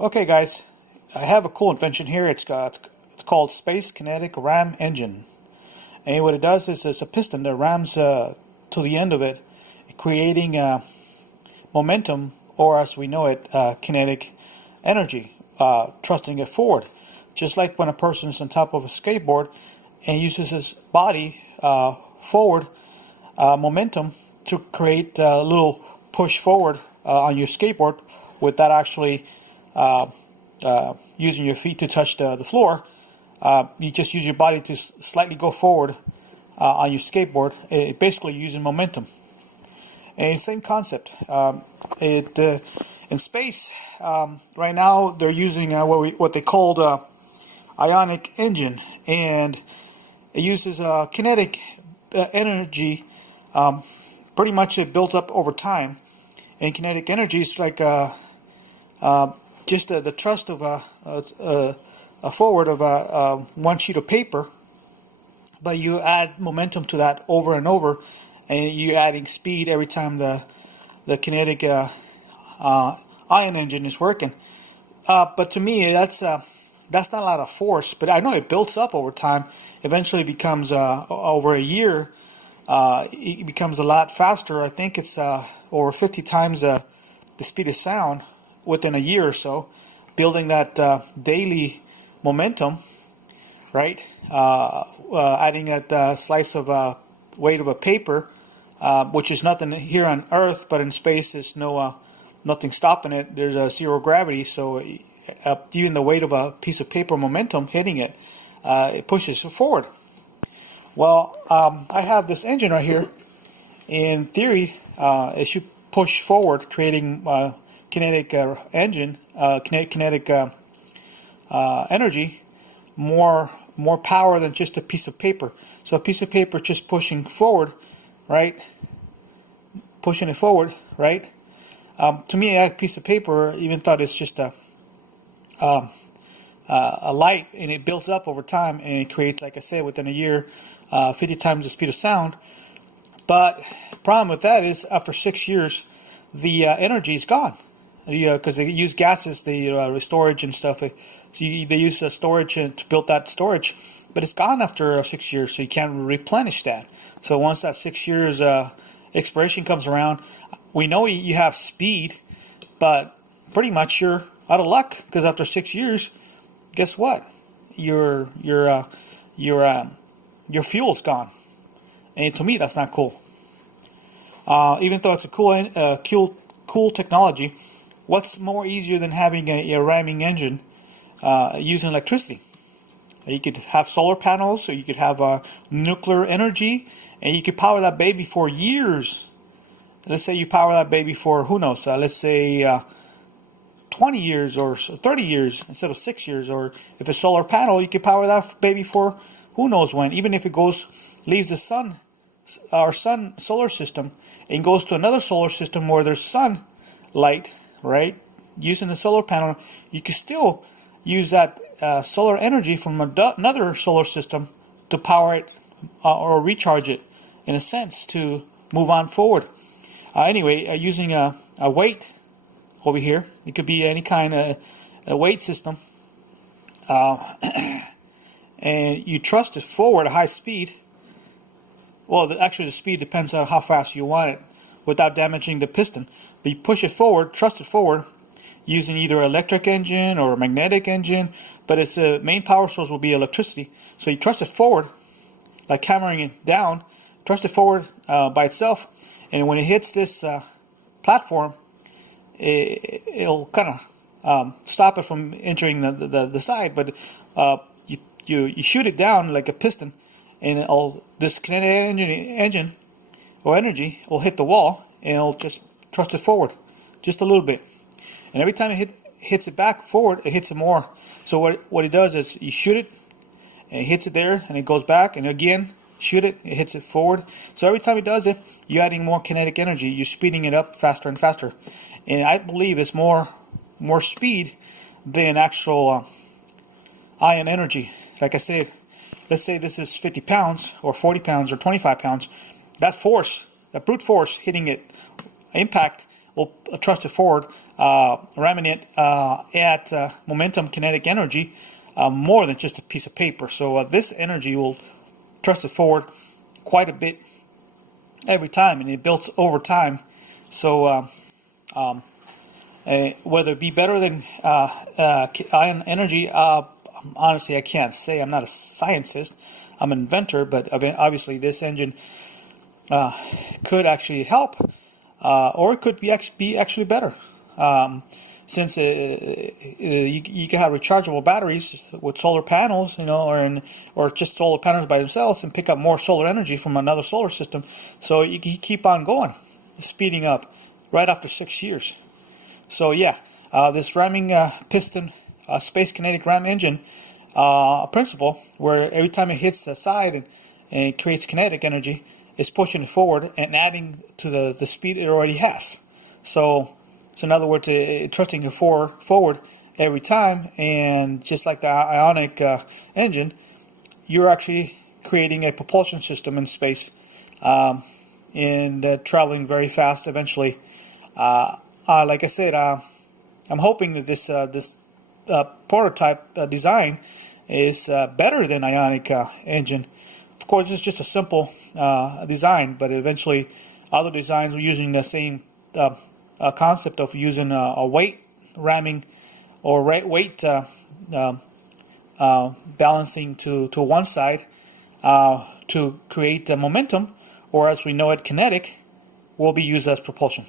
Okay, guys, I have a cool invention here. It's called Space Kinetic Ram Engine, and what it does is it's a piston that rams to the end of it, creating momentum, or as we know it, kinetic energy, thrusting it forward. Just like when a person is on top of a skateboard and uses his body forward momentum to create a little push forward on your skateboard without actually using your feet to touch the floor. You just use your body to slightly go forward on your skateboard, basically using momentum. And same concept. In space, right now they're using what they called ionic engine, and it uses kinetic energy. Pretty much it builds up over time, and kinetic energy is like just the thrust of a forward of one sheet of paper, but you add momentum to that over and over, and you're adding speed every time the kinetic ion engine is working. But to me, that's not a lot of force, but I know it builds up over time. Eventually becomes over a year, it becomes a lot faster. I think it's over 50 times the speed of sound within a year or so, building that daily momentum, right? Adding that slice of weight of a paper, which is nothing here on Earth, but in space there's nothing stopping it. There's zero gravity, so even the weight of a piece of paper momentum hitting it, it pushes it forward. Well, I have this engine right here. In theory, it should push forward, creating kinetic engine, kinetic energy, more power than just a piece of paper. So a piece of paper just pushing forward, right? Pushing it forward, right? To me, that piece of paper, even thought it's just a light, and it builds up over time, and it creates, like I said, within a year, 50 times the speed of sound. But the problem with that is, after 6 years, the energy is gone. Because they use gases, the storage and stuff. So they use storage to build that storage, but it's gone after 6 years, so you can't replenish that. So once that 6 years expiration comes around, we know you have speed, but pretty much you're out of luck, because after 6 years, guess what? Your fuel's gone, and to me that's not cool. Even though it's a cool technology. What's more easier than having a ramming engine using electricity? You could have solar panels, or you could have nuclear energy, and you could power that baby for years. Let's say you power that baby for, who knows, let's say 20 years or 30 years instead of 6 years. Or if it's solar panel, you could power that baby for who knows when. Even if it leaves the sun, our sun solar system, and goes to another solar system where there's sunlight, right? Using the solar panel, you can still use that solar energy from another solar system to power it or recharge it, in a sense, to move on forward. Anyway, using a weight over here, it could be any kind of a weight system, and you thrust it forward at high speed. Well, actually the speed depends on how fast you want it, without damaging the piston. But you push it forward, thrust it forward, using either electric engine or a magnetic engine, but its main power source will be electricity. So you thrust it forward, like hammering it down, thrust it forward by itself, and when it hits this platform, it'll kind of stop it from entering the side, but you shoot it down like a piston, and this kinetic engine or energy will hit the wall, and it'll just thrust it forward just a little bit, and every time it hits it back forward, it hits it more. So what it does is you shoot it, and it hits it there, and it goes back, and again shoot it, it hits it forward. So every time it does it, you're adding more kinetic energy, you're speeding it up faster and faster, and I believe it's more speed than actual ion energy. Like I said, let's say this is 50 pounds or 40 pounds or 25 pounds. That force, that brute force hitting it, impact, will thrust it forward, ramming it at momentum kinetic energy more than just a piece of paper. So this energy will thrust it forward quite a bit every time, and it builds over time. So whether it be better than ion energy, honestly, I can't say. I'm not a scientist. I'm an inventor, but obviously this engine could actually help, or it could be actually better. Since you can have rechargeable batteries with solar panels, you know, or just solar panels by themselves, and pick up more solar energy from another solar system. So you can keep on going, speeding up right after 6 years. So yeah, this ramming piston space kinetic ram engine principle, where every time it hits the side and it creates kinetic energy, it's pushing it forward and adding to the speed it already has. So in other words, it's thrusting it forward every time, and just like the ionic engine, you're actually creating a propulsion system in space, and traveling very fast eventually. Like I said, I'm hoping that this prototype design is better than ionic engine. Of course, it's just a simple design, but eventually other designs are using the same concept of using a weight ramming or weight balancing to one side to create momentum, or as we know it, kinetic, will be used as propulsion.